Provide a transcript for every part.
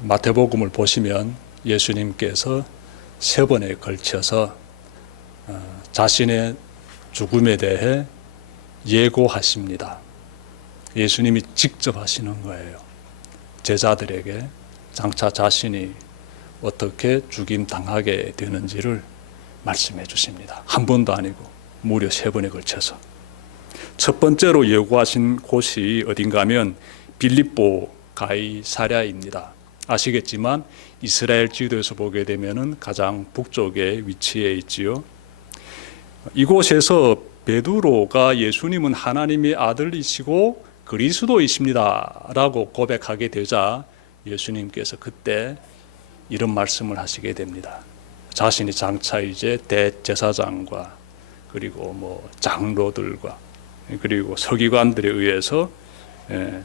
마태복음을 보시면 예수님께서 3번에 걸쳐서 자신의 죽음에 대해 예고하십니다. 예수님이 직접 하시는 거예요. 제자들에게 장차 자신이 어떻게 죽임당하게 되는지를 말씀해 주십니다. 한 번도 아니고 무려 3번에 걸쳐서. 첫 번째로 예고하신 곳이 어딘가 하면 빌립보 가이사랴입니다. 아시겠지만 이스라엘 지도에서 보게 되면 가장 북쪽에 위치해 있지요. 이곳에서 베드로가 예수님은 하나님의 아들이시고 그리스도이십니다 라고 고백하게 되자 예수님께서 그때 이런 말씀을 하시게 됩니다. 자신이 장차 이제 대제사장과 그리고 장로들과 그리고 서기관들에 의해서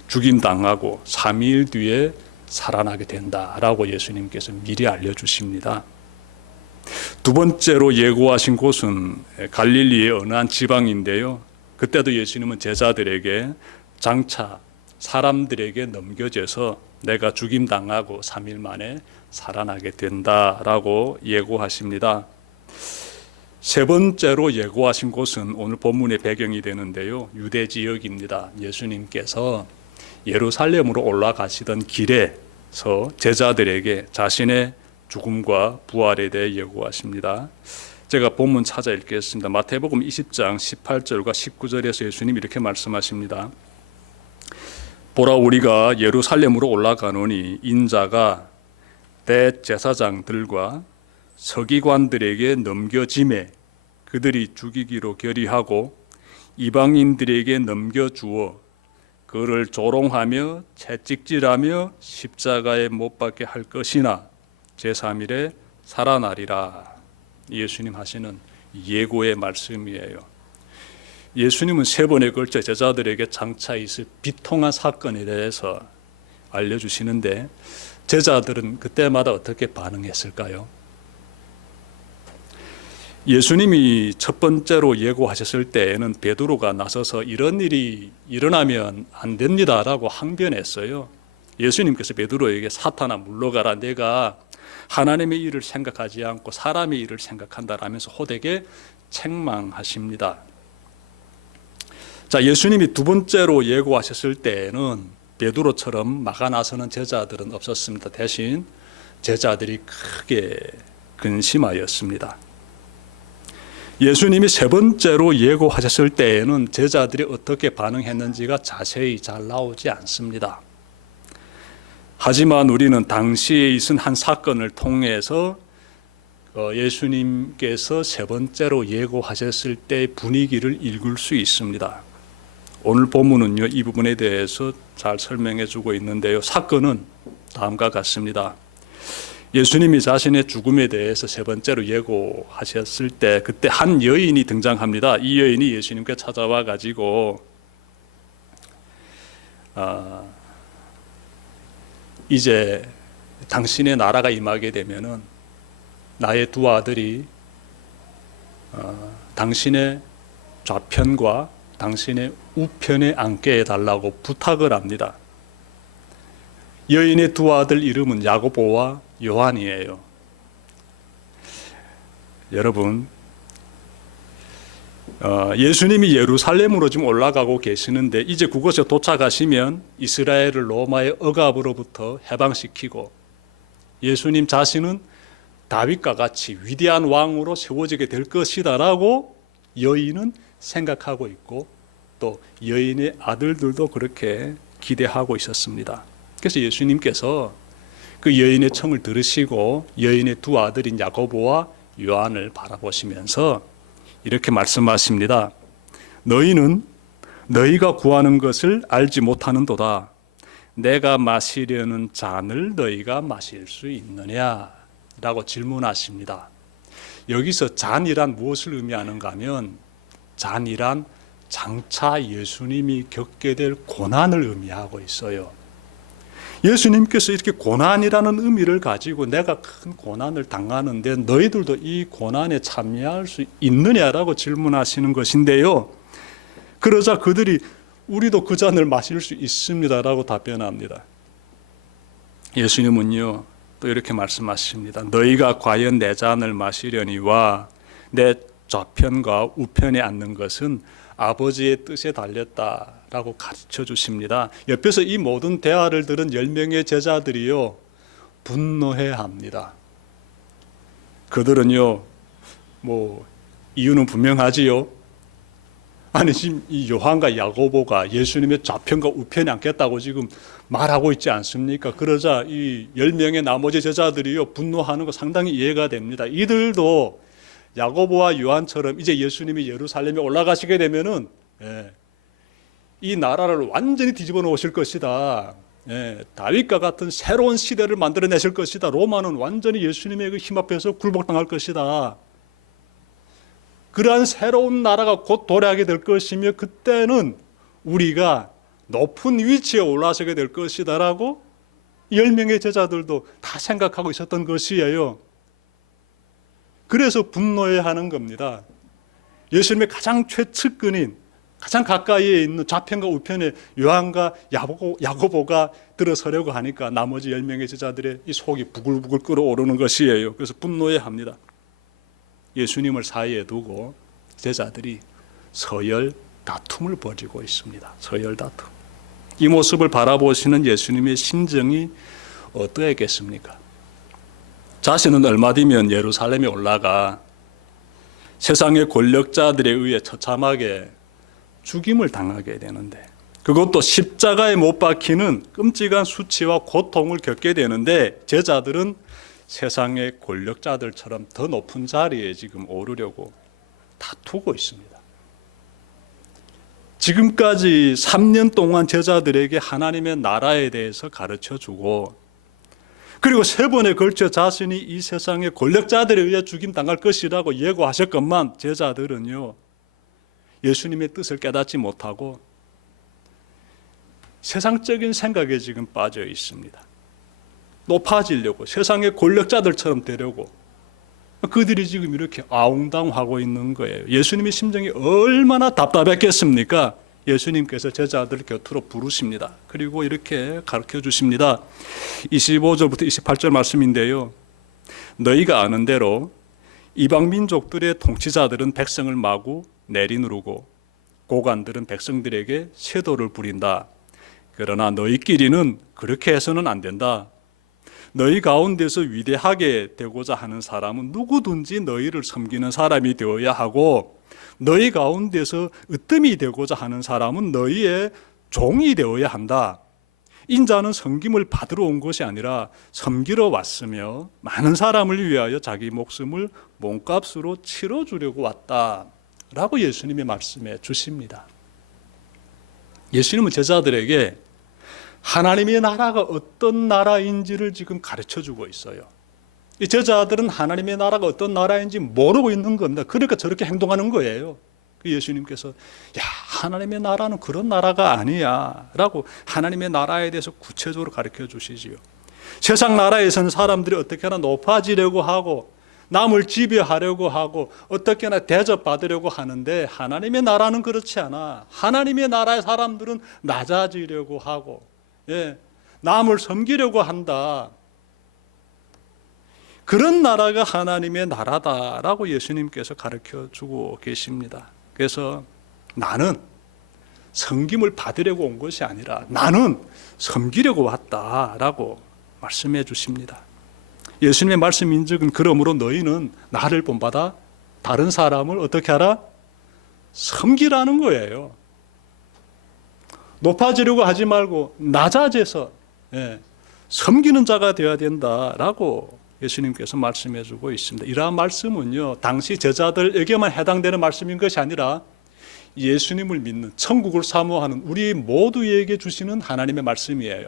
죽임당하고 3일 뒤에 살아나게 된다라고 예수님께서 미리 알려주십니다. 두 번째로 예고하신 곳은 갈릴리의 어느 한 지방인데요. 그때도 예수님은 제자들에게 장차 사람들에게 넘겨져서 내가 죽임당하고 3일 만에 살아나게 된다라고 예고하십니다. 세 번째로 예고하신 곳은 오늘 본문의 배경이 되는데요. 유대 지역입니다. 예수님께서 예루살렘으로 올라가시던 길에서 제자들에게 자신의 죽음과 부활에 대해 예고하십니다. 제가 본문 찾아 읽겠습니다. 마태복음 20장 18절과 19절에서 예수님이 이렇게 말씀하십니다. 보라, 우리가 예루살렘으로 올라가노니 인자가 대제사장들과 서기관들에게 넘겨짐에 그들이 죽이기로 결의하고 이방인들에게 넘겨주어 그를 조롱하며 채찍질하며 십자가에 못 박게 할 것이나 제3일에 살아나리라. 예수님 하시는 예고의 말씀이에요. 예수님은 3번에 걸쳐 제자들에게 장차 있을 비통한 사건에 대해서 알려주시는데 제자들은 그때마다 어떻게 반응했을까요? 예수님이 첫 번째로 예고하셨을 때에는 베드로가 나서서 이런 일이 일어나면 안 됩니다라고 항변했어요. 예수님께서 베드로에게 사탄아 물러가라, 내가 하나님의 일을 생각하지 않고 사람의 일을 생각한다라면서 호되게 책망하십니다. 자, 예수님이 두 번째로 예고하셨을 때에는 베드로처럼 막아 나서는 제자들은 없었습니다. 대신 제자들이 크게 근심하였습니다. 예수님이 세 번째로 예고하셨을 때에는 제자들이 어떻게 반응했는지가 자세히 잘 나오지 않습니다. 하지만 우리는 당시에 있은 한 사건을 통해서 예수님께서 세 번째로 예고하셨을 때 분위기를 읽을 수 있습니다. 오늘 본문은요, 이 부분에 대해서 잘 설명해 주고 있는데요. 사건은 다음과 같습니다. 예수님이 자신의 죽음에 대해서 세 번째로 예고하셨을 때 그때 한 여인이 등장합니다. 이 여인이 예수님께 찾아와 가지고 이제 당신의 나라가 임하게 되면은 나의 두 아들이 당신의 좌편과 당신의 우편에 앉게 해달라고 부탁을 합니다. 여인의 두 아들 이름은 야고보와 요한이에요. 여러분, 예수님이 예루살렘으로 지금 올라가고 계시는데 이제 그곳에 도착하시면 이스라엘을 로마의 억압으로부터 해방시키고 예수님 자신은 다윗과 같이 위대한 왕으로 세워지게 될 것이다라고 여인은 생각하고 있고 또 여인의 아들들도 그렇게 기대하고 있었습니다. 그래서 예수님께서 그 여인의 청을 들으시고 여인의 두 아들인 야고보와 요한을 바라보시면서 이렇게 말씀하십니다. 너희는 너희가 구하는 것을 알지 못하는도다. 내가 마시려는 잔을 너희가 마실 수 있느냐? 라고 질문하십니다. 여기서 잔이란 무엇을 의미하는가 하면 잔이란 장차 예수님이 겪게 될 고난을 의미하고 있어요. 예수님께서 이렇게 고난이라는 의미를 가지고 내가 큰 고난을 당하는데 너희들도 이 고난에 참여할 수 있느냐라고 질문하시는 것인데요. 그러자 그들이 우리도 그 잔을 마실 수 있습니다라고 답변합니다. 예수님은요 또 이렇게 말씀하십니다. 너희가 과연 내 잔을 마시려니와 내 좌편과 우편에 앉는 것은 아버지의 뜻에 달렸다라고 가르쳐 주십니다. 옆에서 이 모든 대화를 들은 10명의 제자들이요 분노해 합니다. 그들은요 이유는 분명하지요. 아니 지금 이 요한과 야고보가 예수님의 좌편과 우편에 앉겠다고 지금 말하고 있지 않습니까? 그러자 이 10명의 나머지 제자들이요 분노하는 거 상당히 이해가 됩니다. 이들도 야고보와 요한처럼 이제 예수님이 예루살렘에 올라가시게 되면은 이 나라를 완전히 뒤집어 놓으실 것이다. 다윗과 같은 새로운 시대를 만들어내실 것이다. 로마는 완전히 예수님의 그 힘 앞에서 굴복당할 것이다. 그러한 새로운 나라가 곧 도래하게 될 것이며 그때는 우리가 높은 위치에 올라서게 될 것이다라고 10명의 제자들도 다 생각하고 있었던 것이에요. 그래서 분노해하는 겁니다. 예수님의 가장 최측근인 가장 가까이에 있는 좌편과 우편에 요한과 야고보가 들어서려고 하니까 나머지 10명의 제자들의 이 속이 부글부글 끓어오르는 것이에요. 그래서 분노해합니다. 예수님을 사이에 두고 제자들이 서열 다툼을 벌이고 있습니다. 서열 다툼. 이 모습을 바라보시는 예수님의 심정이 어떠했겠습니까? 자신은 얼마 뒤면 예루살렘에 올라가 세상의 권력자들에 의해 처참하게 죽임을 당하게 되는데 그것도 십자가에 못 박히는 끔찍한 수치와 고통을 겪게 되는데 제자들은 세상의 권력자들처럼 더 높은 자리에 지금 오르려고 다투고 있습니다. 지금까지 3년 동안 제자들에게 하나님의 나라에 대해서 가르쳐주고 그리고 3번에 걸쳐 자신이 이 세상의 권력자들에 의해 죽임당할 것이라고 예고하셨건만 제자들은요 예수님의 뜻을 깨닫지 못하고 세상적인 생각에 지금 빠져 있습니다. 높아지려고 세상의 권력자들처럼 되려고 그들이 지금 이렇게 아웅당하고 있는 거예요. 예수님의 심정이 얼마나 답답했겠습니까? 예수님께서 제자들 곁으로 부르십니다. 그리고 이렇게 가르쳐 주십니다. 25절부터 28절 말씀인데요. 너희가 아는 대로 이방 민족들의 통치자들은 백성을 마구 내리누르고 고관들은 백성들에게 세도를 부린다. 그러나 너희끼리는 그렇게 해서는 안 된다. 너희 가운데서 위대하게 되고자 하는 사람은 누구든지 너희를 섬기는 사람이 되어야 하고 너희 가운데서 으뜸이 되고자 하는 사람은 너희의 종이 되어야 한다. 인자는 섬김을 받으러 온 것이 아니라 섬기러 왔으며 많은 사람을 위하여 자기 목숨을 몸값으로 치러주려고 왔다 라고 예수님이 말씀해 주십니다. 예수님은 제자들에게 하나님의 나라가 어떤 나라인지를 지금 가르쳐주고 있어요. 이 제자들은 하나님의 나라가 어떤 나라인지 모르고 있는 겁니다. 그러니까 저렇게 행동하는 거예요. 예수님께서 야 하나님의 나라는 그런 나라가 아니야 라고 하나님의 나라에 대해서 구체적으로 가르쳐 주시지요. 세상 나라에서는 사람들이 어떻게 하나 높아지려고 하고 남을 지배하려고 하고 어떻게 하나 대접받으려고 하는데 하나님의 나라는 그렇지 않아. 하나님의 나라의 사람들은 낮아지려고 하고 남을 섬기려고 한다. 그런 나라가 하나님의 나라다라고 예수님께서 가르쳐주고 계십니다. 그래서 나는 섬김을 받으려고 온 것이 아니라 나는 섬기려고 왔다라고 말씀해 주십니다. 예수님의 말씀 인적은 그러므로 너희는 나를 본받아 다른 사람을 어떻게 하라? 섬기라는 거예요. 높아지려고 하지 말고 낮아져서 섬기는 자가 되어야 된다라고 예수님께서 말씀해 주고 있습니다. 이러한 말씀은요 당시 제자들에게만 해당되는 말씀인 것이 아니라 예수님을 믿는 천국을 사모하는 우리 모두에게 주시는 하나님의 말씀이에요.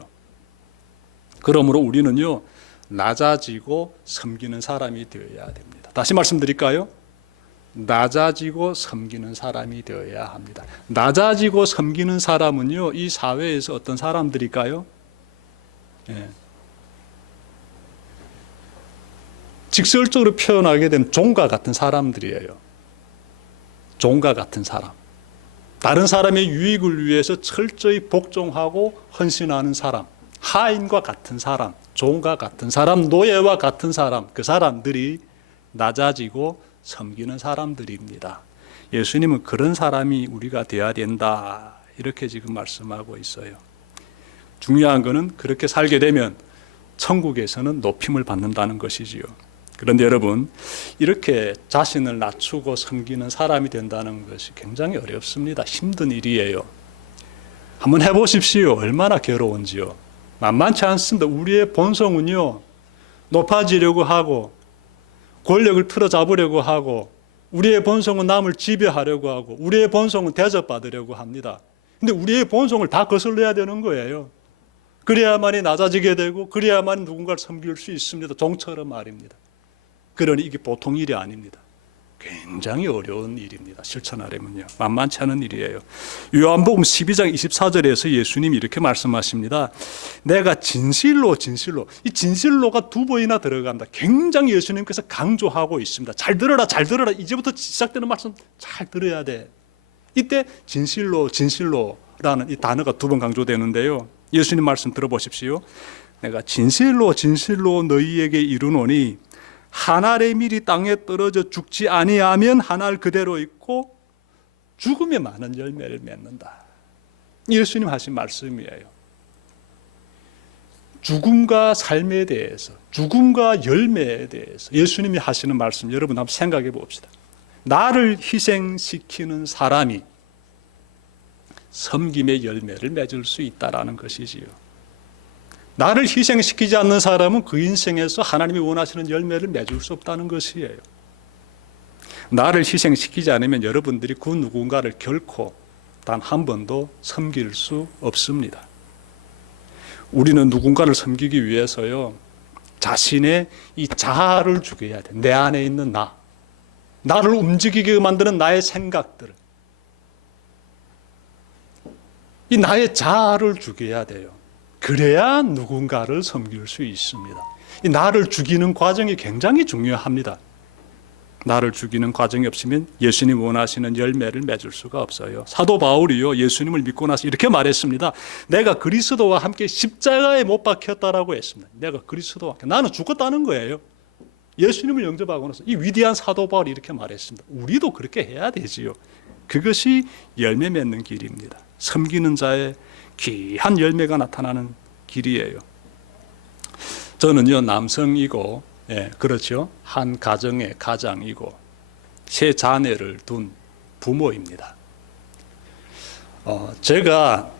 그러므로 우리는요 낮아지고 섬기는 사람이 되어야 됩니다. 다시 말씀드릴까요? 낮아지고 섬기는 사람이 되어야 합니다. 낮아지고 섬기는 사람은요 이 사회에서 어떤 사람들일까요? 직설적으로 표현하게 되면 종과 같은 사람들이에요. 종과 같은 사람. 다른 사람의 유익을 위해서 철저히 복종하고 헌신하는 사람. 하인과 같은 사람, 종과 같은 사람, 노예와 같은 사람, 그 사람들이 낮아지고 섬기는 사람들입니다. 예수님은 그런 사람이 우리가 되어야 된다, 이렇게 지금 말씀하고 있어요. 중요한 것은 그렇게 살게 되면 천국에서는 높임을 받는다는 것이지요. 그런데 여러분, 이렇게 자신을 낮추고 섬기는 사람이 된다는 것이 굉장히 어렵습니다. 힘든 일이에요. 한번 해보십시오. 얼마나 괴로운지요. 만만치 않습니다. 우리의 본성은요, 높아지려고 하고 권력을 틀어잡으려고 하고, 우리의 본성은 남을 지배하려고 하고, 우리의 본성은 대접받으려고 합니다. 근데 우리의 본성을 다 거슬러야 되는 거예요. 그래야만이 낮아지게 되고, 그래야만 누군가를 섬길 수 있습니다. 종처럼 말입니다. 그러니 이게 보통 일이 아닙니다. 굉장히 어려운 일입니다. 실천하려면요. 만만치 않은 일이에요. 요한복음 12장 24절에서 예수님이 이렇게 말씀하십니다. 내가 진실로, 이 진실로가 두 번이나 들어갑니다. 굉장히 예수님께서 강조하고 있습니다. 잘 들어라, 잘 들어라. 이제부터 시작되는 말씀 잘 들어야 돼. 이때 진실로라는 이 단어가 두 번 강조되는데요. 예수님 말씀 들어보십시오. 내가 진실로 너희에게 이르노니 한 알의 밀이 땅에 떨어져 죽지 아니하면 한 알 그대로 있고 죽음에 많은 열매를 맺는다. 예수님 하신 말씀이에요. 죽음과 삶에 대해서, 죽음과 열매에 대해서 예수님이 하시는 말씀, 여러분 한번 생각해 봅시다. 나를 희생시키는 사람이 섬김의 열매를 맺을 수 있다라는 것이지요. 나를 희생시키지 않는 사람은 그 인생에서 하나님이 원하시는 열매를 맺을 수 없다는 것이에요. 나를 희생시키지 않으면 여러분들이 그 누군가를 결코 단 한 번도 섬길 수 없습니다. 우리는 누군가를 섬기기 위해서요, 자신의 이 자아를 죽여야 돼. 내 안에 있는 나를 움직이게 만드는 나의 생각들, 이 나의 자아를 죽여야 돼요. 그래야 누군가를 섬길 수 있습니다. 이 나를 죽이는 과정이 굉장히 중요합니다. 나를 죽이는 과정이 없으면 예수님 원하시는 열매를 맺을 수가 없어요. 사도 바울이요, 예수님을 믿고 나서 이렇게 말했습니다. 내가 그리스도와 함께 십자가에 못 박혔다라고 했습니다. 내가 그리스도와 함께, 나는 죽었다는 거예요. 예수님을 영접하고 나서 이 위대한 사도 바울이 이렇게 말했습니다. 우리도 그렇게 해야 되지요. 그것이 열매 맺는 길입니다. 섬기는 자의 귀한 열매가 나타나는 길이에요. 저는요, 남성이고, 그렇죠, 한 가정의 가장이고 세 자녀를 둔 부모입니다. 제가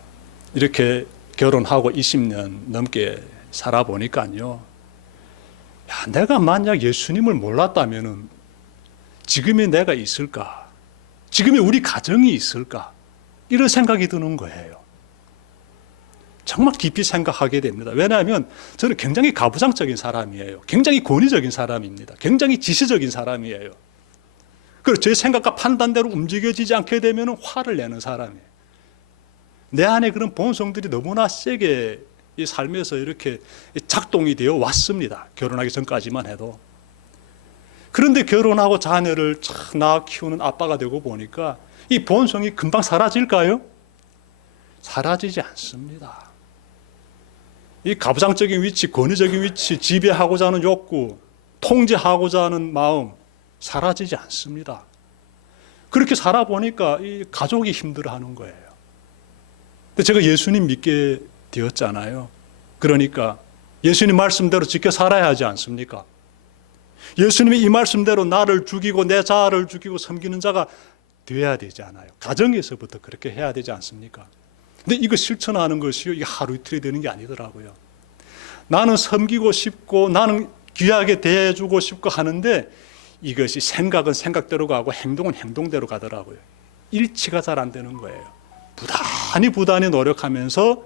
이렇게 결혼하고 20년 넘게 살아보니까요, 내가 만약 예수님을 몰랐다면 지금의 내가 있을까? 지금의 우리 가정이 있을까? 이런 생각이 드는 거예요. 정말 깊이 생각하게 됩니다. 왜냐하면 저는 굉장히 가부장적인 사람이에요. 굉장히 권위적인 사람입니다. 굉장히 지시적인 사람이에요. 그리고 제 생각과 판단대로 움직여지지 않게 되면 화를 내는 사람이에요. 내 안에 그런 본성들이 너무나 세게 이 삶에서 이렇게 작동이 되어 왔습니다. 결혼하기 전까지만 해도. 그런데 결혼하고 자녀를 낳아 키우는 아빠가 되고 보니까 이 본성이 금방 사라질까요? 사라지지 않습니다. 이 가부장적인 위치, 권위적인 위치, 지배하고자 하는 욕구, 통제하고자 하는 마음 사라지지 않습니다. 그렇게 살아보니까 이 가족이 힘들어하는 거예요. 근데 제가 예수님 믿게 되었잖아요. 그러니까 예수님 말씀대로 지켜 살아야 하지 않습니까? 예수님이 이 말씀대로 나를 죽이고 내 자아를 죽이고 섬기는 자가 되어야 되지 않아요. 가정에서부터 그렇게 해야 되지 않습니까? 근데 이거 실천하는 것이요, 이게 하루 이틀이 되는 게 아니더라고요. 나는 섬기고 싶고 나는 귀하게 대해주고 싶고 하는데 이것이 생각은 생각대로 가고 행동은 행동대로 가더라고요. 일치가 잘 안 되는 거예요. 부단히 노력하면서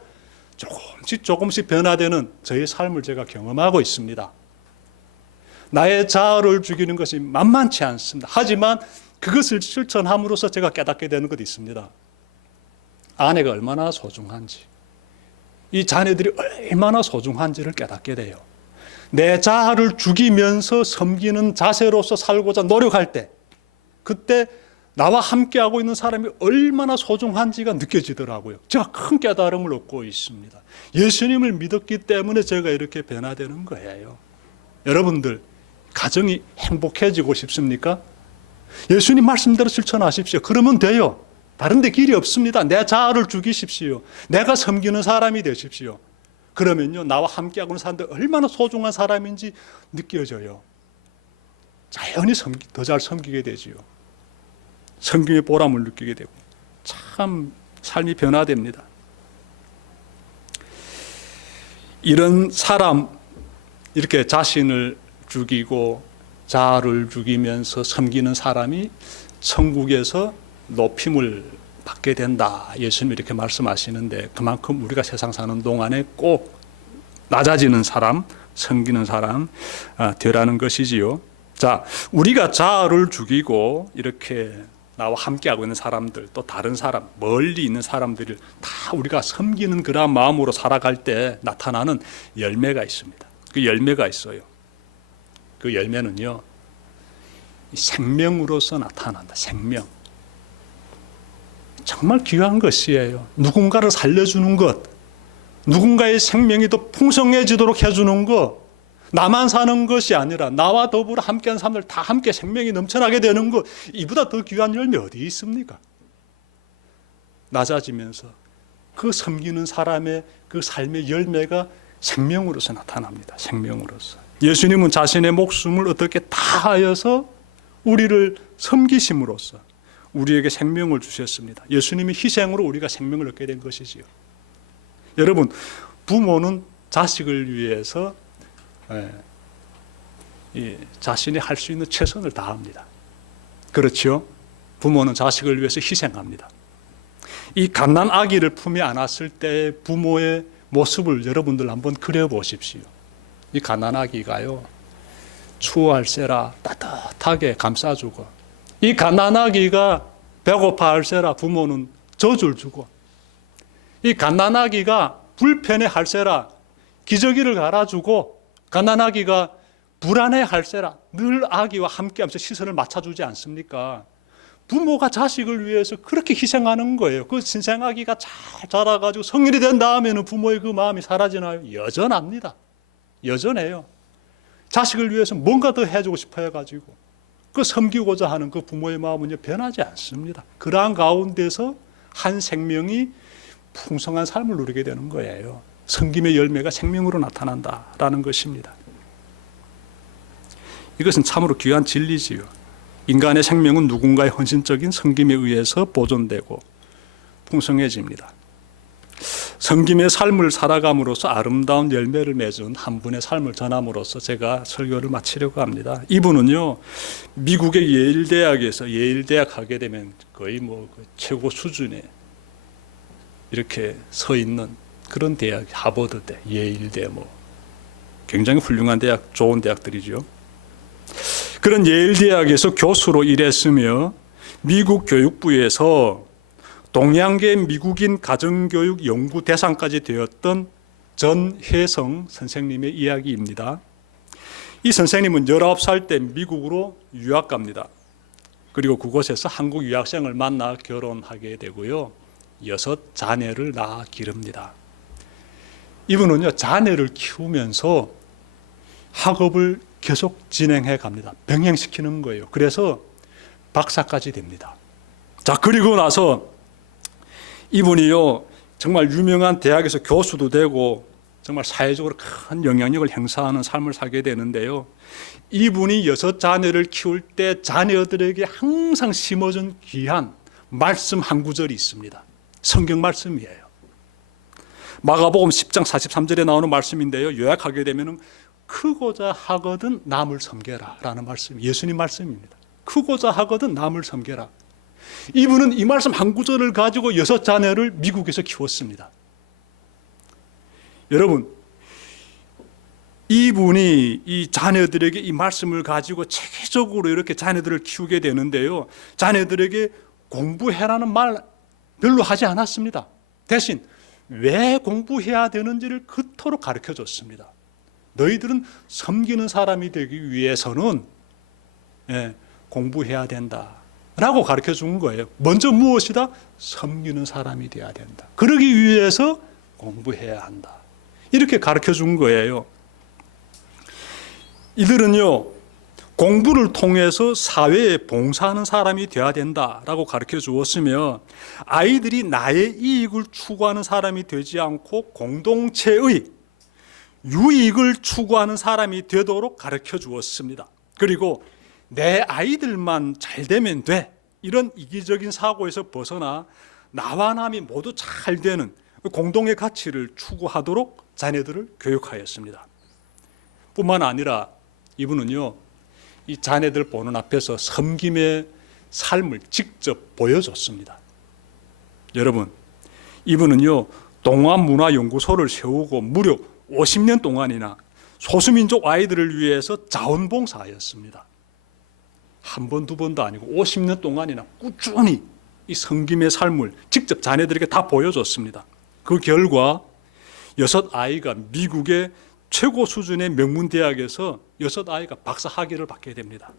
조금씩 변화되는 저의 삶을 제가 경험하고 있습니다. 나의 자아를 죽이는 것이 만만치 않습니다. 하지만 그것을 실천함으로써 제가 깨닫게 되는 것이 있습니다. 아내가 얼마나 소중한지, 이 자녀들이 얼마나 소중한지를 깨닫게 돼요. 내 자아를 죽이면서 섬기는 자세로서 살고자 노력할 때, 그때 나와 함께하고 있는 사람이 얼마나 소중한지가 느껴지더라고요. 제가 큰 깨달음을 얻고 있습니다. 예수님을 믿었기 때문에 제가 이렇게 변화되는 거예요. 여러분들 가정이 행복해지고 싶습니까? 예수님 말씀대로 실천하십시오. 그러면 돼요. 다른 데 길이 없습니다. 내 자아를 죽이십시오. 내가 섬기는 사람이 되십시오. 그러면요, 나와 함께하고 있는 사람들 얼마나 소중한 사람인지 느껴져요. 자연히 더 잘 섬기게 되지요. 성경의 보람을 느끼게 되고 참 삶이 변화됩니다. 이런 사람, 이렇게 자신을 죽이고 자아를 죽이면서 섬기는 사람이 천국에서 높임을 받게 된다. 예수님이 이렇게 말씀하시는데, 그만큼 우리가 세상 사는 동안에 꼭 낮아지는 사람, 섬기는 사람 되라는 것이지요. 자, 우리가 자아를 죽이고 이렇게 나와 함께하고 있는 사람들, 또 다른 사람, 멀리 있는 사람들을 다 우리가 섬기는 그러한 마음으로 살아갈 때 나타나는 열매가 있습니다. 그 열매가 있어요. 그 열매는요, 생명으로서 나타난다. 생명. 정말 귀한 것이에요. 누군가를 살려주는 것, 누군가의 생명이 더 풍성해지도록 해주는 것, 나만 사는 것이 아니라 나와 더불어 함께하는 사람들 다 함께 생명이 넘쳐나게 되는 것, 이보다 더 귀한 열매 어디 있습니까? 낮아지면서 그 섬기는 사람의 그 삶의 열매가 생명으로서 나타납니다. 생명으로서. 예수님은 자신의 목숨을 어떻게 다하여서 우리를 섬기심으로써 우리에게 생명을 주셨습니다. 예수님의 희생으로 우리가 생명을 얻게 된 것이지요. 여러분, 부모는 자식을 위해서 자신이 할 수 있는 최선을 다합니다. 그렇죠? 부모는 자식을 위해서 희생합니다. 이 갓난 아기를 품에 안았을 때 부모의 모습을 여러분들 한번 그려보십시오. 이 갓난 아기가요, 추워할세라 따뜻하게 감싸주고, 이 갓난 아기가 배고파할세라 부모는 젖을 주고, 이 갓난 아기가 불편해할세라 기저귀를 갈아주고, 갓난 아기가 불안해할세라 늘 아기와 함께하면서 시선을 맞춰주지 않습니까? 부모가 자식을 위해서 그렇게 희생하는 거예요. 그 신생 아기가 잘 자라가지고 성인이 된 다음에는 부모의 그 마음이 사라지나요? 여전합니다. 여전해요. 자식을 위해서 뭔가 더 해주고 싶어 해가지고 그 섬기고자 하는 그 부모의 마음은 변하지 않습니다. 그러한 가운데서 한 생명이 풍성한 삶을 누리게 되는 거예요. 섬김의 열매가 생명으로 나타난다라는 것입니다. 이것은 참으로 귀한 진리지요. 인간의 생명은 누군가의 헌신적인 섬김에 의해서 보존되고 풍성해집니다. 섬김의 삶을 살아감으로써 아름다운 열매를 맺은 한 분의 삶을 전함으로써 제가 설교를 마치려고 합니다. 이분은요, 미국의 예일대학에서 예일대학 하게 되면 거의 최고 수준에 이렇게 서 있는 그런 대학, 하버드대, 예일대 굉장히 훌륭한 대학, 좋은 대학들이죠. 그런 예일대학에서 교수로 일했으며 미국 교육부에서 동양계 미국인 가정교육 연구 대상까지 되었던 전혜성 선생님의 이야기입니다. 이 선생님은 19살 때 미국으로 유학 갑니다. 그리고 그곳에서 한국 유학생을 만나 결혼하게 되고요, 6 자녀를 낳아 기릅니다. 이분은요, 자녀를 키우면서 학업을 계속 진행해 갑니다. 병행시키는 거예요. 그래서 박사까지 됩니다. 자, 그리고 나서 이분이요, 정말 유명한 대학에서 교수도 되고 정말 사회적으로 큰 영향력을 행사하는 삶을 살게 되는데요, 이분이 6 자녀를 키울 때 자녀들에게 항상 심어준 귀한 말씀 한 구절이 있습니다. 성경 말씀이에요. 마가복음 10장 43절에 나오는 말씀인데요, 요약하게 되면 크고자 하거든 남을 섬겨라 라는 말씀, 예수님 말씀입니다. 크고자 하거든 남을 섬겨라. 이분은 이 말씀 한 구절을 가지고 6 자녀를 미국에서 키웠습니다. 여러분, 이분이 이 자녀들에게 이 말씀을 가지고 체계적으로 이렇게 자녀들을 키우게 되는데요, 자녀들에게 공부해라는 말 별로 하지 않았습니다. 대신 왜 공부해야 되는지를 그토록 가르쳐 줬습니다. 너희들은 섬기는 사람이 되기 위해서는 공부해야 된다. 라고 가르쳐 준 거예요. 먼저 무엇이다? 섬기는 사람이 돼야 된다. 그러기 위해서 공부해야 한다. 이렇게 가르쳐 준 거예요. 이들은요, 공부를 통해서 사회에 봉사하는 사람이 되어야 된다라고 가르쳐 주었으며, 아이들이 나의 이익을 추구하는 사람이 되지 않고 공동체의 유익을 추구하는 사람이 되도록 가르쳐 주었습니다. 그리고 내 아이들만 잘 되면 돼, 이런 이기적인 사고에서 벗어나 나와 남이 모두 잘 되는 공동의 가치를 추구하도록 자녀들을 교육하였습니다. 뿐만 아니라 이분은요, 이 자녀들 보는 앞에서 섬김의 삶을 직접 보여줬습니다. 여러분, 이분은요, 동아문화연구소를 세우고 무려 50년 동안이나 소수민족 아이들을 위해서 자원봉사하였습니다. 한 번, 두 번도 아니고 50년 동안이나 꾸준히 이 섬김의 삶을 직접 자녀들에게 다 보여줬습니다. 그 결과 6아이가 미국의 최고 수준의 명문대학에서 6아이가 박사 학위를 받게 됩니다.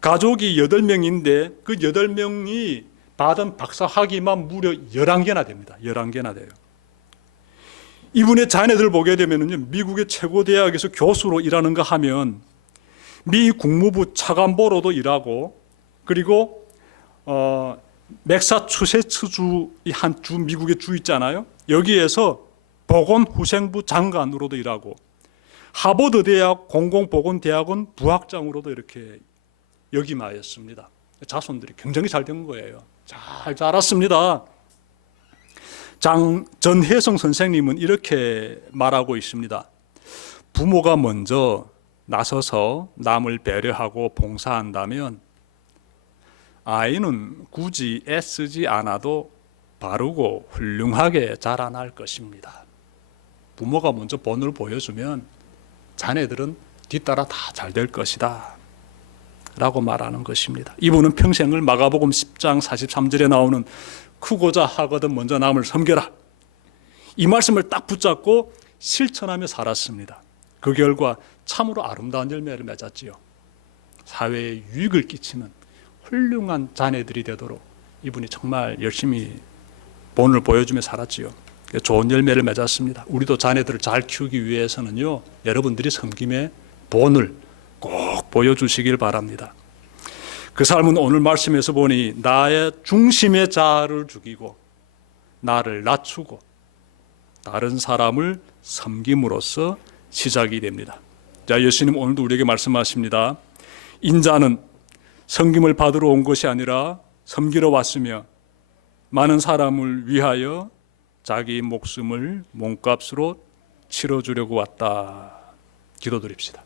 가족이 8명인데 그 8명이 받은 박사 학위만 무려 11개나 됩니다. 11개나 돼요. 이분의 자녀들 보게 되면요, 미국의 최고 대학에서 교수로 일하는가 하면 미 국무부 차관보로도 일하고, 그리고 매사추세츠주 한 주, 미국의 주 있잖아요. 여기에서 보건후생부 장관으로도 일하고, 하버드 대학 공공보건대학원 부학장으로도 이렇게 역임하였습니다. 자손들이 굉장히 잘 된 거예요. 잘 자랐습니다. 전혜성 선생님은 이렇게 말하고 있습니다. 부모가 먼저 나서서 남을 배려하고 봉사한다면 아이는 굳이 애쓰지 않아도 바르고 훌륭하게 자라날 것입니다. 부모가 먼저 본을 보여주면 자녀들은 뒤따라 다 잘 될 것이다 라고 말하는 것입니다. 이분은 평생을 마가복음 10장 43절에 나오는 크고자 하거든 먼저 남을 섬겨라, 이 말씀을 딱 붙잡고 실천하며 살았습니다. 그 결과 참으로 아름다운 열매를 맺었지요. 사회에 유익을 끼치는 훌륭한 자녀들이 되도록 이분이 정말 열심히 본을 보여주며 살았지요. 좋은 열매를 맺었습니다. 우리도 자녀들을 잘 키우기 위해서는요, 여러분들이 섬김의 본을 꼭 보여주시길 바랍니다. 그 삶은 오늘 말씀에서 보니 나의 중심의 자아를 죽이고 나를 낮추고 다른 사람을 섬김으로써 시작이 됩니다. 자, 예수님 오늘도 우리에게 말씀하십니다. 인자는 섬김을 받으러 온 것이 아니라 섬기러 왔으며 많은 사람을 위하여 자기 목숨을 몸값으로 치러주려고 왔다. 기도드립시다.